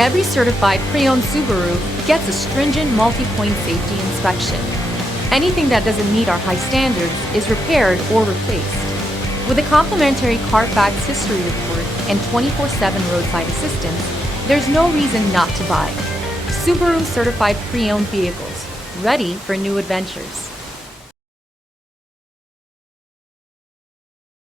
Every certified pre-owned Subaru gets a stringent multi-point safety inspection. Anything that doesn't meet our high standards is repaired or replaced. With a complimentary Carfax history report and 24/7 roadside assistance, there's no reason not to buy. Subaru certified pre-owned vehicles, ready for new adventures.